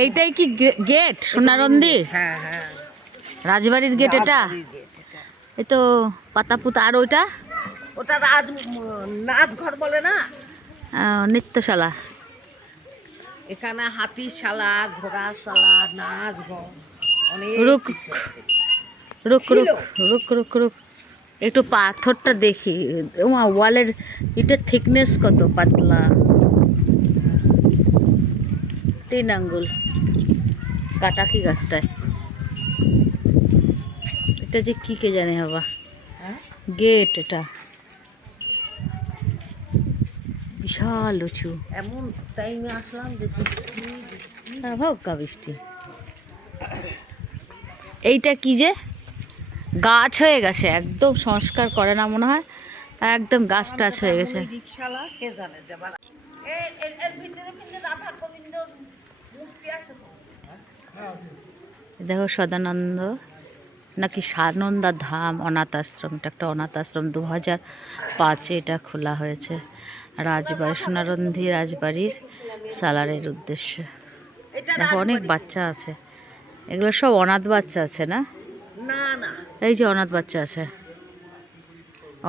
এইটাই কি গেট সোনারন্দি? হ্যাঁ হ্যাঁ, রাজবাড়ির গেট এটা? রাজবাড়ির গেট এটা। এই তো পাতা পুতা। আর ওইটা ওটা নাচঘর বলে না। নৃত্যশালা। এখানে হাতির শালা, ঘোড়ার শালা, নাচঘর অনেক রুক কিছু আছে। রুক ছিল। রুক রুক রুক রুক, একটু পাথরটা দেখি। ওয়ালের ইটের থিকনেস কত পাতলা, 3 আঙ্গুল। কাটা কি গাছটায়? এটা যে কি কে জানে বাবা। হ্যাঁ? গেট এটা বিশাল উঁচু। এমন টাইমে আসলাম যে বৃষ্টি ভোগা বৃষ্টি। এইটা কি যে গাছ হয়ে গেছে, একদম সংস্কার করে না মনে হয়, একদম গাছ টাছ হয়ে গেছে। রিক্সাওয়ালা কে জানে যে এর ভিতরে কিন্তু রাধা গোবিন্দর মূর্তি আছে তো। দেখো সদানন্দ নাকি সানন্দা ধাম অনাথ আশ্রম, এটা একটা অনাথ আশ্রম। 2005-এ এটা খোলা হয়েছে রাজবাড়ি, সোনারন্ধি রাজবাড়ির সালারের উদ্দেশ্যে। দেখো অনেক বাচ্চা আছে, এগুলো সব অনাথ বাচ্চা আছে না? না না, এই যে অনাথ বাচ্চা আছে,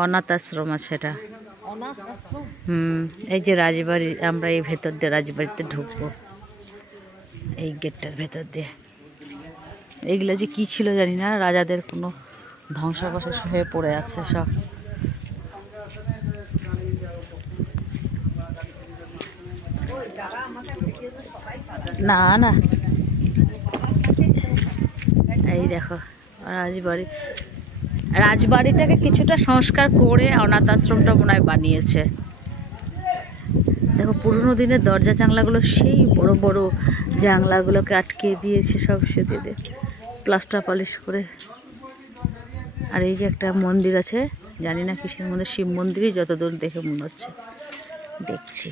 অনাথ আশ্রম আছে এটা। অনাথ আশ্রম। এই যে রাজবাড়ি, আমরা এই ভেতর দিয়ে রাজবাড়িতে ঢুকবো এই গেটটার ভেতর দিয়ে। এইগুলো যে কি ছিল জানি না, রাজাদের কোনো ধ্বংসাবশেষ হয়ে পড়ে আছে সব। না না, এই দেখো রাজবাড়ি। রাজবাড়িটাকে কিছুটা সংস্কার করে অনাথ আশ্রমটা মনে হয় বানিয়েছে। দেখো পুরনো দিনের দরজা জানলাগুলো, সেই বড় বড় জানলাগুলোকে আটকে দিয়েছে সব সেদে দিয়ে প্লাস্টার পলিশ করে। আর এই যে একটা মন্দির আছে, জানি না কিসের মন্দির, শিব মন্দিরই যতদূর দেখে মনে হচ্ছে, দেখছি।